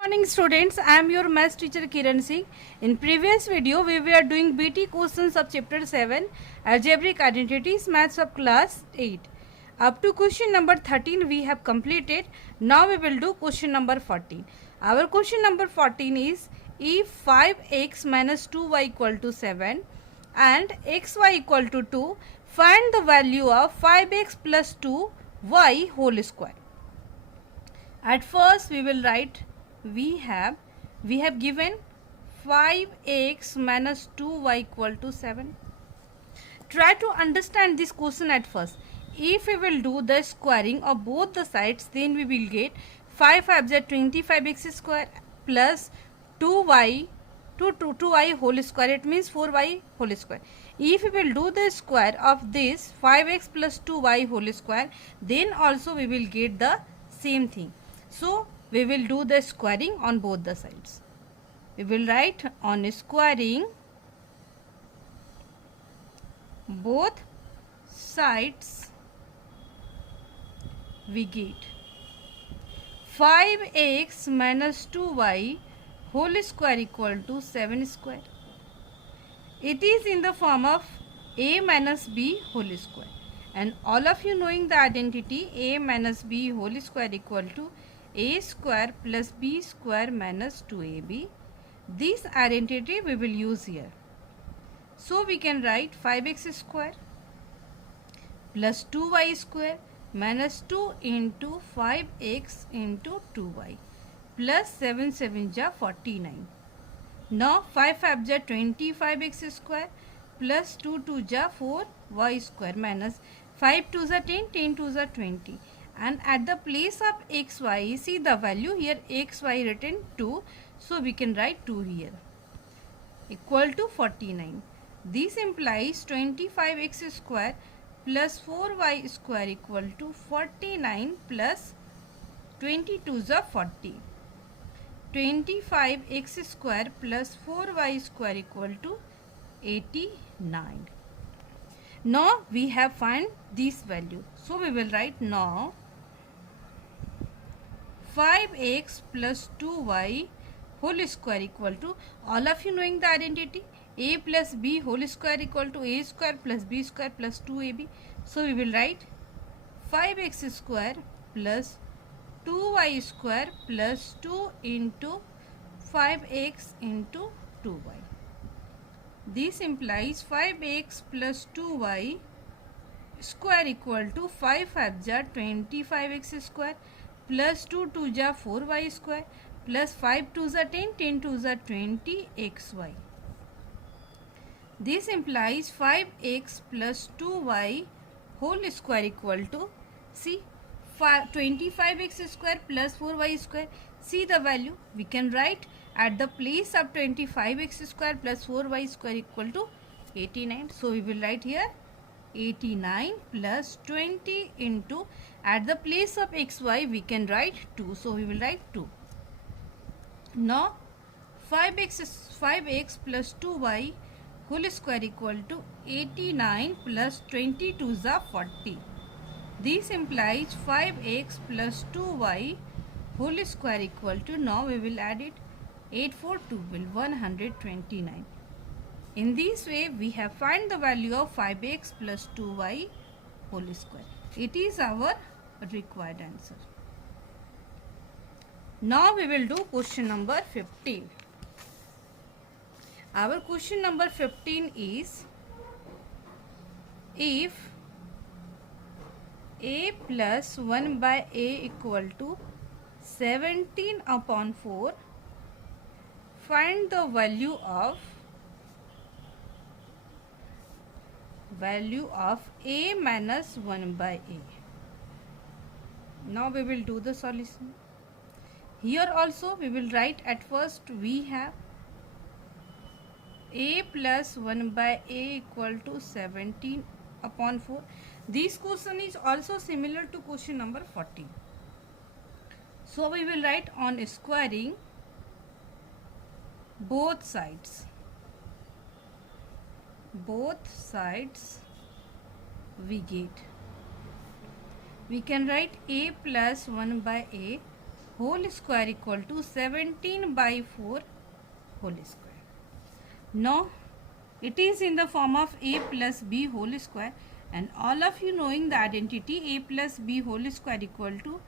Morning students, I am your math teacher Kiran Singh. In previous video we were doing BT questions of chapter 7 algebraic identities maths of class 8. Up to question number 13 we have completed. Now we will do question number 14. Our question number 14 is if 5x minus 2y equal to 7 and xy equal to 2, find the value of 5x plus 2y whole square. At first we will write we have given 5x minus 2y equal to 7. Try to understand this question at first. If we will do the squaring of both the sides, then we will get 5 5 is 25x square plus 2y 2y whole square, it means 4y whole square. If we will do the square of this 5x plus 2y whole square, then also we will get the same thing. So we will do the squaring on both the sides. We will write on squaring both sides we get 5x minus 2y whole square equal to 7 square. It is in the form of a minus b whole square, and all of you knowing the identity a minus b whole square equal to a square plus b square minus 2ab. This identity we will use here. So we can write 5x square plus 2y square minus 2 into 5x into 2y plus 7 7 ja 49. Now 5 5 ja 25x square plus 2 2 ja 4y square minus 5 2 ja 10, 10 2 ja 20. And at the place of xy, see the value here xy written 2, so we can write 2 here equal to 49. This implies 25x square plus 4y square equal to 49 plus 22 is 40. 25x square plus 4y square equal to 89. Now we have find this value, so we will write now 5x plus 2y whole square equal to, all of you knowing the identity a plus b whole square equal to a square plus b square plus 2ab. So we will write 5x square plus 2y square plus 2 into 5x into 2y. This implies 5x plus 2y square equal to 5 5 ja 25x square plus 2 2 ja 4y square plus 5 2 ja 10, 10 2 ja 20 xy. This implies 5x plus 2y whole square equal to, see 25x square plus 4y square. See the value, we can write at the place of 25x square plus 4y square equal to 89. So we will write here 89 plus 20 into, at the place of xy we can write 2, so we will write 2. Now 5x plus 2y whole square equal to 89 plus 22 is 40. This implies 5x plus 2y whole square equal to, now we will add it, 8 4 2 will 129. In this way we have find the value of 5x plus 2y whole square. It is our required answer. Now we will do question number 15. Our question number 15 is if a plus 1 by a equal to 17 upon 4, find the value of a minus 1 by a. Now we will do the solution. Here also we will write at first we have a plus 1 by a equal to 17 upon 4. This question is also similar to question number 14. So we will write on squaring both sides. Both sides we get. We can write a plus 1 by a whole square equal to 17 by 4 whole square. Now it is in the form of a plus b whole square, and all of you knowing the identity a plus b whole square equal to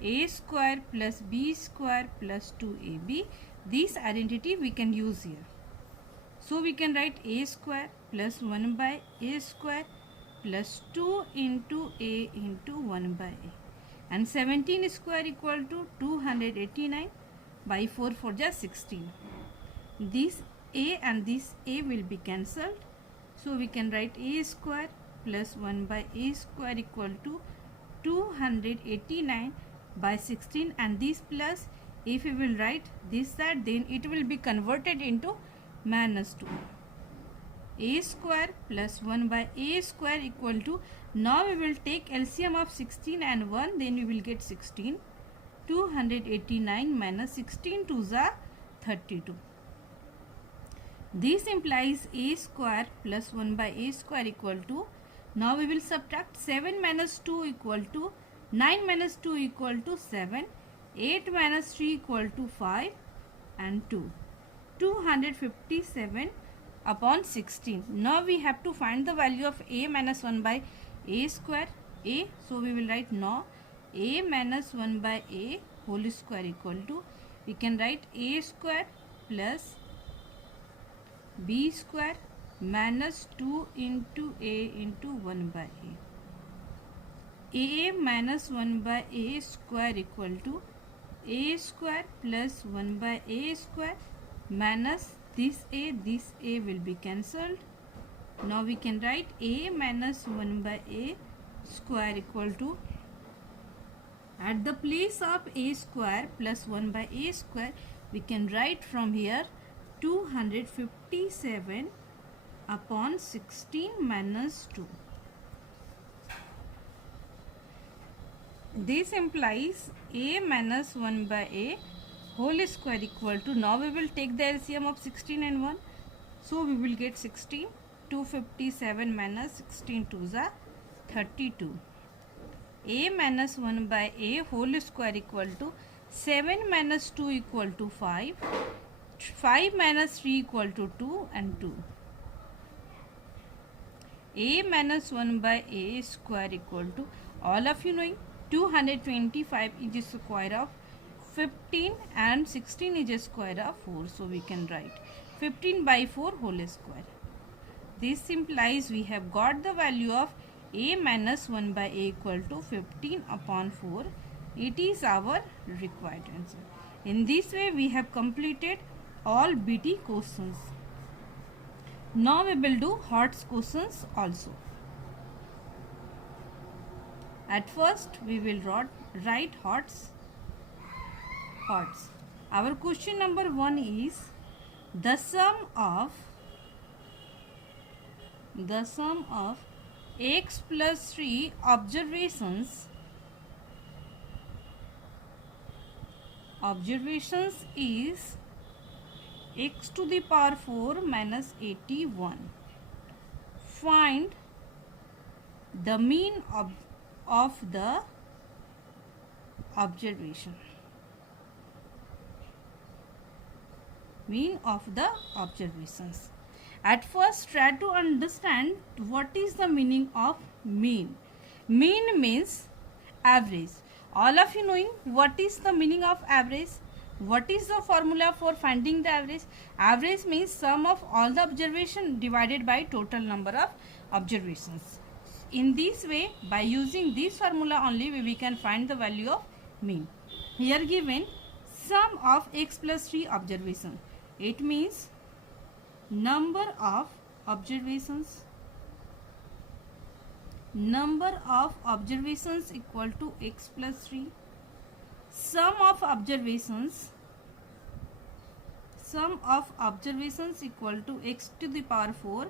a square plus b square plus 2ab. This identity we can use here. So we can write a square plus 1 by a square plus 2 into a into 1 by a, and 17 square equal to 289 by 4 for just 16. This a and this a will be cancelled, so we can write a square plus 1 by a square equal to 289 by 16, and this plus, if we will write this side, then it will be converted into minus 2. A square plus 1 by a square equal to, now we will take LCM of 16 and 1, then we will get 16. 289 minus 16 to the 32. This implies a square plus 1 by a square equal to, now we will subtract 7 minus 2 equal to 9 minus 2 equal to 7, 8 minus 3 equal to 5 and 2. 257 upon 16. Now we have to find the value of a minus 1 by a square, a. So we will write now a minus 1 by a whole square equal to, we can write a square plus b square minus 2 into a into 1 by a. A minus 1 by a square equal to a square plus 1 by a square minus this a will be cancelled. Now we can write a minus 1 by a square equal to, at the place of a square plus 1 by a square, we can write from here 257 upon 16 minus 2. This implies a minus 1 by a whole square equal to, now we will take the LCM of 16 and 1, so we will get 16. 257 minus 16 to the 32. A minus 1 by a whole square equal to 7 minus 2 equal to 5, 5 minus 3 equal to 2 and 2. A minus 1 by a square equal to, all of you knowing 225 is a square of 15 and 16 is a square of 4. So we can write 15 by 4 whole square. This implies we have got the value of a minus 1 by a equal to 15 upon 4. It is our required answer. In this way we have completed all BT questions. Now we will do HOTS questions also. At first we will write HOTS. Our question number 1 is the sum of x plus 3 observations is x to the power 4 minus 81. Find the mean of the observation. Mean of the observations. At first try to understand what is the meaning of mean. Mean means average. All of you knowing what is the meaning of average? What is the formula for finding the average? Average means sum of all the observation divided by total number of observations. In this way, by using this formula only, we can find the value of mean. Here given sum of x plus 3 observation. It means number of observations. Number of observations equal to x plus 3. Sum of observations equal to x to the power 4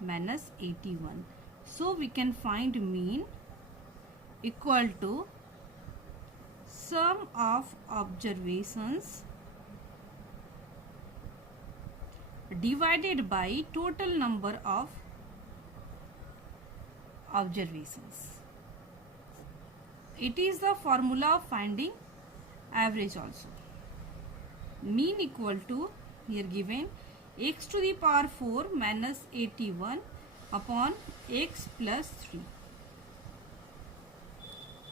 minus 81. So we can find mean equal to sum of observations divided by total number of observations. It is the formula of finding average also. Mean equal to, here given, x to the power 4 minus 81 upon x plus 3.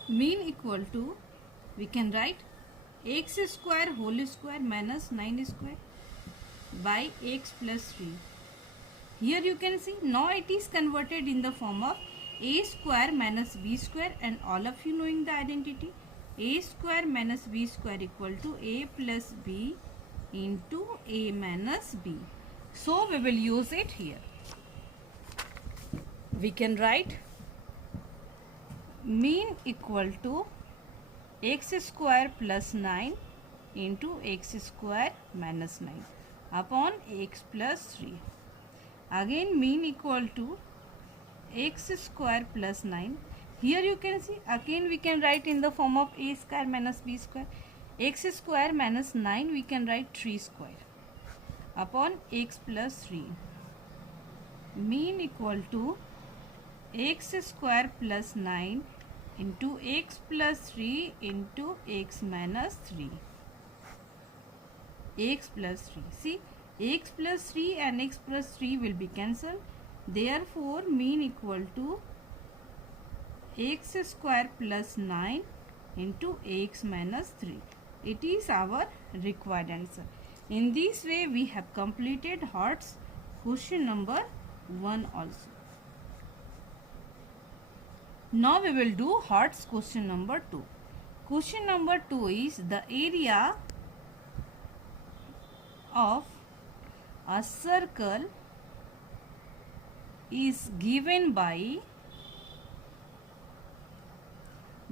Mean equal to, we can write x square whole square minus 9 square by x plus 3. Here you can see now it is converted in the form of a square minus b square, and all of you knowing the identity, a square minus b square equal to a plus b into a minus b. So we will use it here. We can write mean equal to x square plus 9 into x square minus 9 upon x plus 3. Again mean equal to x square plus 9. Here you can see again we can write in the form of a square minus b square. X square minus 9 we can write 3 square upon x plus 3. Mean equal to x square plus 9 into x plus 3 into x minus 3. X plus 3. See, x plus 3 and x plus 3 will be cancelled. Therefore, mean equal to x square plus 9 into x minus 3. It is our required answer. In this way, we have completed Hart's question number 1 also. Now we will do Hart's question number 2. Question number 2 is the area of a circle is given by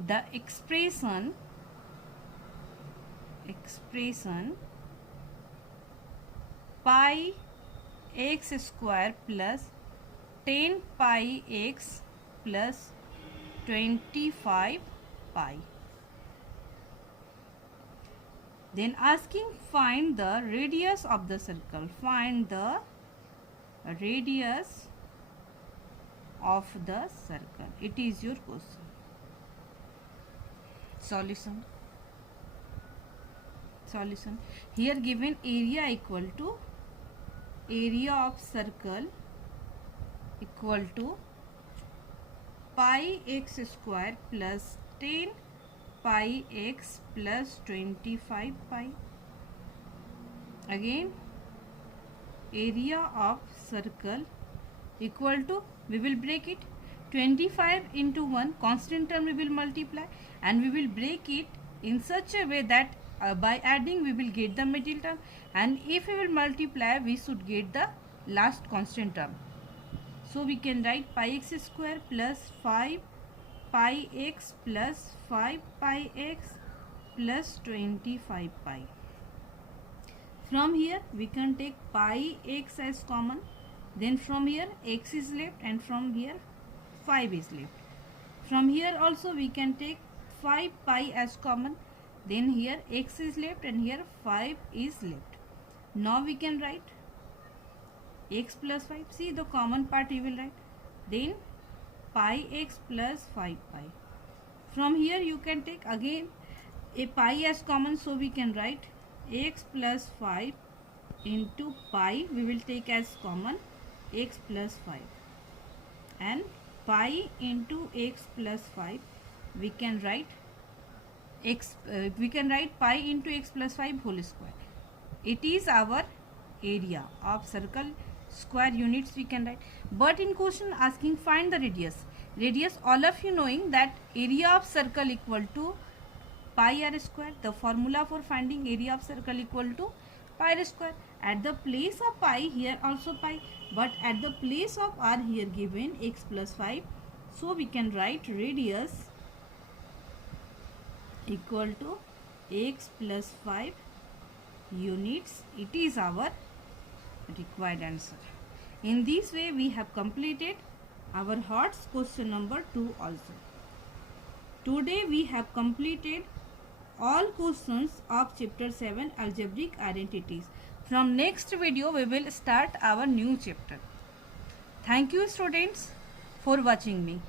the expression pi x square plus 10 pi x plus 25 pi. Then asking find the radius of the circle. Find the radius of the circle. It is your question. Solution. Here given area equal to area of circle equal to pi x square plus 10 pi x plus 25 pi. Again area of circle equal to, we will break it, 25 into 1 constant term we will multiply, and we will break it in such a way that by adding we will get the middle term, and if we will multiply we should get the last constant term. So we can write pi x square plus 5 pi x plus 5 pi x plus 25 pi. From here we can take pi x as common, then from here x is left, and from here 5 is left. From here also we can take 5 pi as common, then here x is left and here 5 is left. Now we can write x plus 5. See, the common part you will write. Then pi x plus 5 pi. From here you can take again a pi as common, so we can write x plus 5 into pi, we will take as common x plus 5, and pi into x plus 5 we can write pi into x plus 5 whole square. It is our area of circle. Square units we can write, but in question asking find the radius, all of you knowing that area of circle equal to pi r square. The formula for finding area of circle equal to pi r square. At the place of pi, here also pi, but at the place of r here given x plus 5, so we can write radius equal to x plus 5 units. It is our required answer. In this way we have completed our Hart's question number 2 also. Today we have completed all questions of chapter 7 algebraic identities. From next video we will start our new chapter. Thank you students for watching me.